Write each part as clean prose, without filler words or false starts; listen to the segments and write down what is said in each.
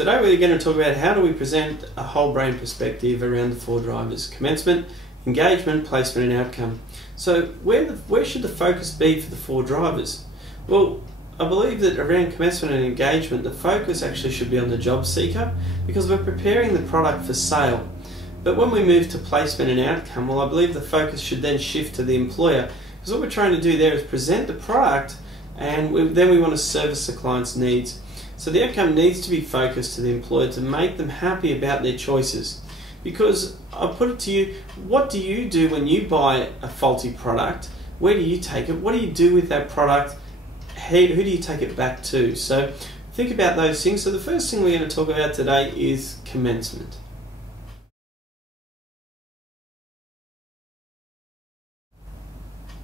Today we're going to talk about how do we present a whole brain perspective around the 4 drivers: commencement, engagement, placement and outcome. So where should the focus be for the 4 drivers? Well, I believe that around commencement and engagement the focus actually should be on the job seeker, because we're preparing the product for sale. But when we move to placement and outcome, well, I believe the focus should then shift to the employer, because what we're trying to do there is present the product and then we want to service the client's needs. So the outcome needs to be focused to the employer to make them happy about their choices. Because I'll put it to you, what do you do when you buy a faulty product? Where do you take it? What do you do with that product? Who do you take it back to? So think about those things. So the first thing we're going to talk about today is commencement.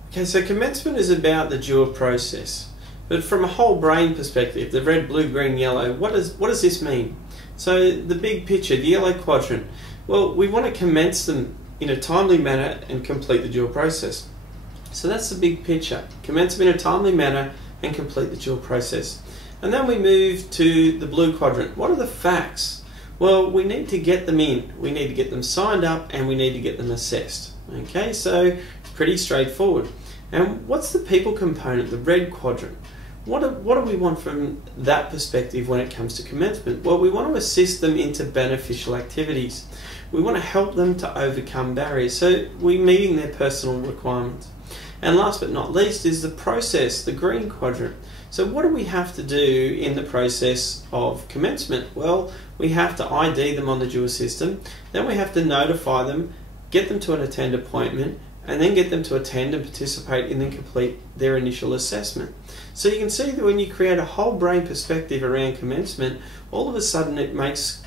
Okay, so commencement is about the dual process. But from a whole brain perspective, the red, blue, green, yellow, what does this mean? So the big picture, the yellow quadrant, well, we want to commence them in a timely manner and complete the dual process. So that's the big picture. Commence them in a timely manner and complete the dual process. And then we move to the blue quadrant. What are the facts? Well, we need to get them in. We need to get them signed up and we need to get them assessed. Okay, so it's pretty straightforward. And what's the people component, the red quadrant? What do we want from that perspective when it comes to commencement? Well, we want to assist them into beneficial activities. We want to help them to overcome barriers. So we're meeting their personal requirements. And last but not least is the process, the green quadrant. So what do we have to do in the process of commencement? Well, we have to ID them on the dual system. Then we have to notify them, get them to an attend appointment, and then get them to attend and participate and then complete their initial assessment. So you can see that when you create a whole brain perspective around commencement, all of a sudden it makes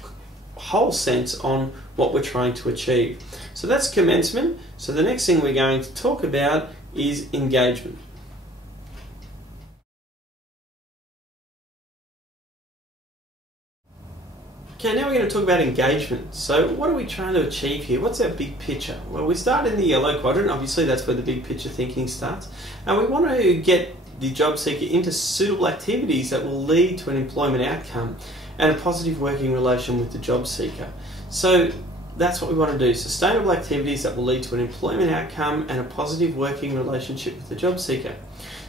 whole sense on what we're trying to achieve. So that's commencement. So the next thing we're going to talk about is engagement. Okay, now we're going to talk about engagement. So what are we trying to achieve here? What's our big picture? Well, we start in the yellow quadrant. Obviously, that's where the big picture thinking starts. And we want to get the job seeker into suitable activities that will lead to an employment outcome and a positive working relation with the job seeker. So that's what we want to do. Sustainable activities that will lead to an employment outcome and a positive working relationship with the job seeker.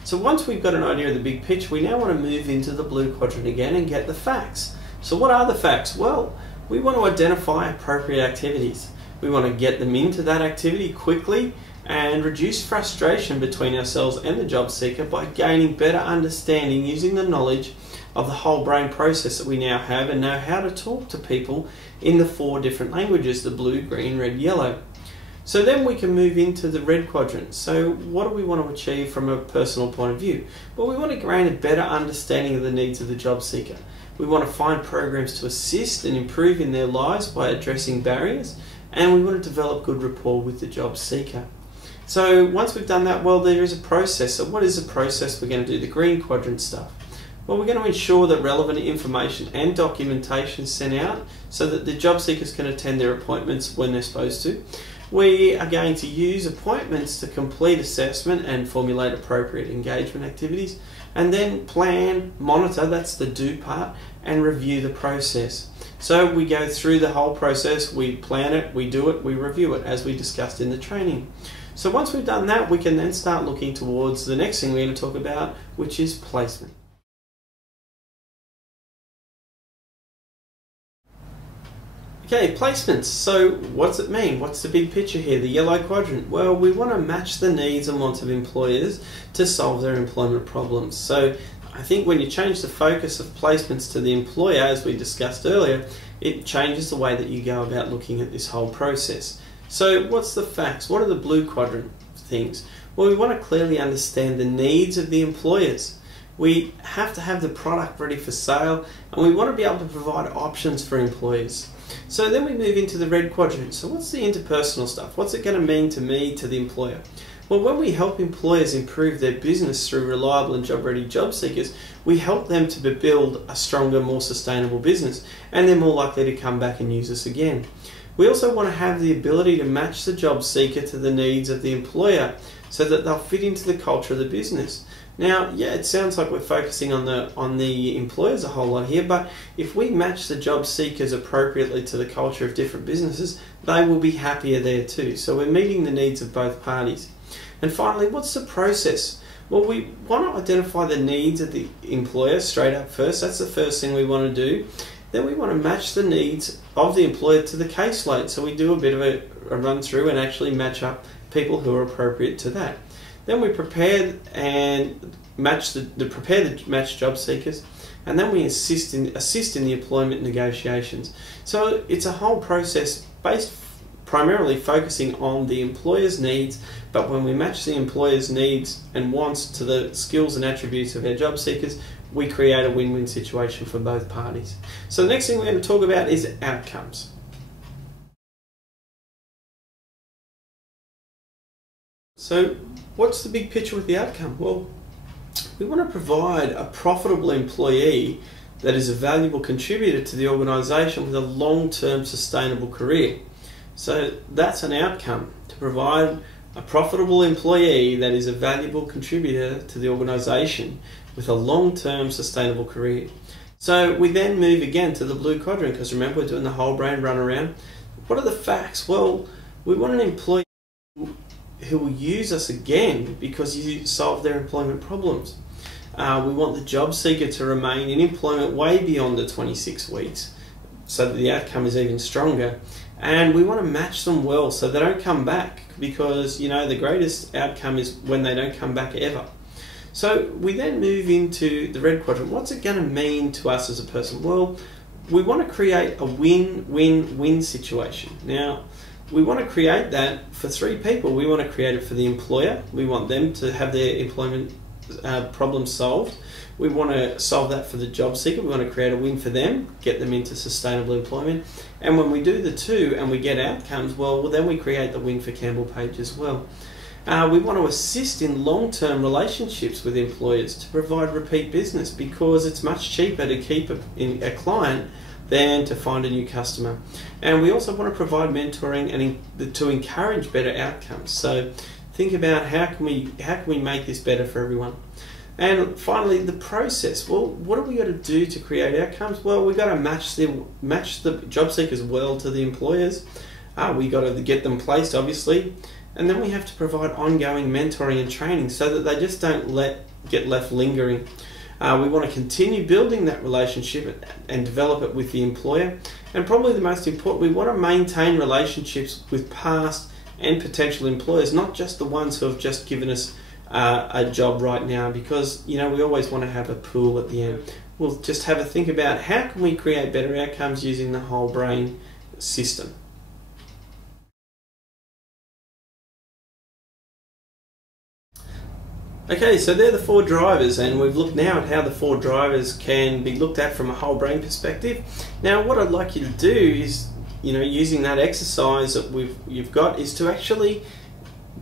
So once we've got an idea of the big picture, we now want to move into the blue quadrant again and get the facts. So what are the facts? Well, we want to identify appropriate activities. We want to get them into that activity quickly and reduce frustration between ourselves and the job seeker by gaining better understanding using the knowledge of the whole brain process that we now have and know how to talk to people in the 4 different languages, the blue, green, red, yellow. So then we can move into the red quadrant. So what do we want to achieve from a personal point of view? Well, we want to gain a better understanding of the needs of the job seeker. We want to find programs to assist and improve in their lives by addressing barriers, and we want to develop good rapport with the job seeker. So once we've done that, well, there is a process. So what is the process we're going to do? The green quadrant stuff. Well, we're going to ensure that relevant information and documentation is sent out so that the job seekers can attend their appointments when they're supposed to. We are going to use appointments to complete assessment and formulate appropriate engagement activities, and then plan, monitor, that's the do part, and review the process. So we go through the whole process, we plan it, we do it, we review it, as we discussed in the training. So once we've done that, we can then start looking towards the next thing we're going to talk about, which is placement. Okay, placements. So what's it mean? What's the big picture here? The yellow quadrant. Well, we want to match the needs and wants of employers to solve their employment problems. So I think when you change the focus of placements to the employer, as we discussed earlier, it changes the way that you go about looking at this whole process. So what's the facts? What are the blue quadrant things? Well, we want to clearly understand the needs of the employers. We have to have the product ready for sale, and we want to be able to provide options for employers. So then we move into the red quadrant. So what's the interpersonal stuff? What's it going to mean to me, to the employer? Well, when we help employers improve their business through reliable and job-ready job seekers, we help them to build a stronger, more sustainable business, and they're more likely to come back and use us again. We also want to have the ability to match the job seeker to the needs of the employer so that they'll fit into the culture of the business. Now, yeah, it sounds like we're focusing on the employers a whole lot here, but if we match the job seekers appropriately to the culture of different businesses, they will be happier there too. So we're meeting the needs of both parties. And finally, what's the process? Well, we want to identify the needs of the employer straight up first. That's the first thing we want to do. Then we want to match the needs of the employer to the caseload. So we do a bit of a run through and actually match up people who are appropriate to that. Then we prepare and match the matched job seekers, and then we assist in the employment negotiations. So it's a whole process based primarily focusing on the employer's needs, but when we match the employer's needs and wants to the skills and attributes of our job seekers, we create a win-win situation for both parties. So the next thing we're going to talk about is outcomes. So what's the big picture with the outcome? Well, we want to provide a profitable employee that is a valuable contributor to the organisation with a long-term sustainable career. So that's an outcome, to provide a profitable employee that is a valuable contributor to the organisation with a long-term sustainable career. So we then move again to the blue quadrant, because remember, we're doing the whole brain run around. What are the facts? Well, we want an employee who will use us again because you solve their employment problems. We want the job seeker to remain in employment way beyond the 26 weeks so that the outcome is even stronger. And we want to match them well so they don't come back, because you know the greatest outcome is when they don't come back ever. So we then move into the red quadrant. What's it going to mean to us as a person? Well, we want to create a win-win-win situation. Now, we want to create that for three people. We want to create it for the employer. We want them to have their employment problems solved. We want to solve that for the job seeker. We want to create a win for them, get them into sustainable employment. And when we do the two and we get outcomes, well, then we create the win for Campbell Page as well. We want to assist in long-term relationships with employers to provide repeat business, because it's much cheaper to keep a client than to find a new customer. And we also want to provide mentoring and to encourage better outcomes. So think about how can we make this better for everyone. And finally, the process. Well, what do we got to do to create outcomes? Well, we got to match the job seekers well to the employers. We got to get them placed, obviously, and then we have to provide ongoing mentoring and training so that they just don't get left lingering. We want to continue building that relationship and develop it with the employer. And probably the most important, we want to maintain relationships with past and potential employers, not just the ones who have just given us a job right now, because you know we always want to have a pool at the end. We'll just have a think about how can we create better outcomes using the whole brain system. Okay, so they're the four drivers, and we've looked now at how the four drivers can be looked at from a whole brain perspective. Now, what I'd like you to do is, you know, using that exercise that you've got, is to actually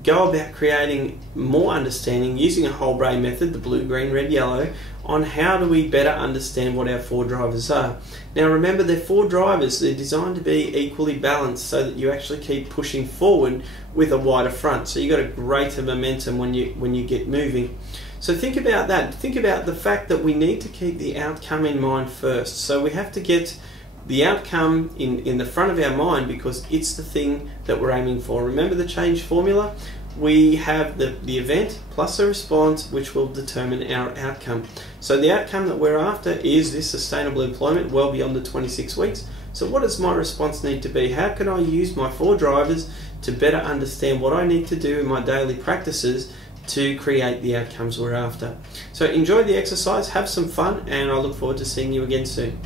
go about creating more understanding using a whole brain method, the blue, green, red, yellow, on how do we better understand what our four drivers are. Now remember, they're four drivers. They're designed to be equally balanced so that you actually keep pushing forward with a wider front. So you got a greater momentum when you get moving. So think about that. Think about the fact that we need to keep the outcome in mind first. So we have to get the outcome in the front of our mind, because it's the thing that we're aiming for. Remember the change formula? We have the event plus a response, which will determine our outcome. So the outcome that we're after is this sustainable employment well beyond the 26 weeks. So what does my response need to be? How can I use my four drivers to better understand what I need to do in my daily practices to create the outcomes we're after? So enjoy the exercise, have some fun, and I look forward to seeing you again soon.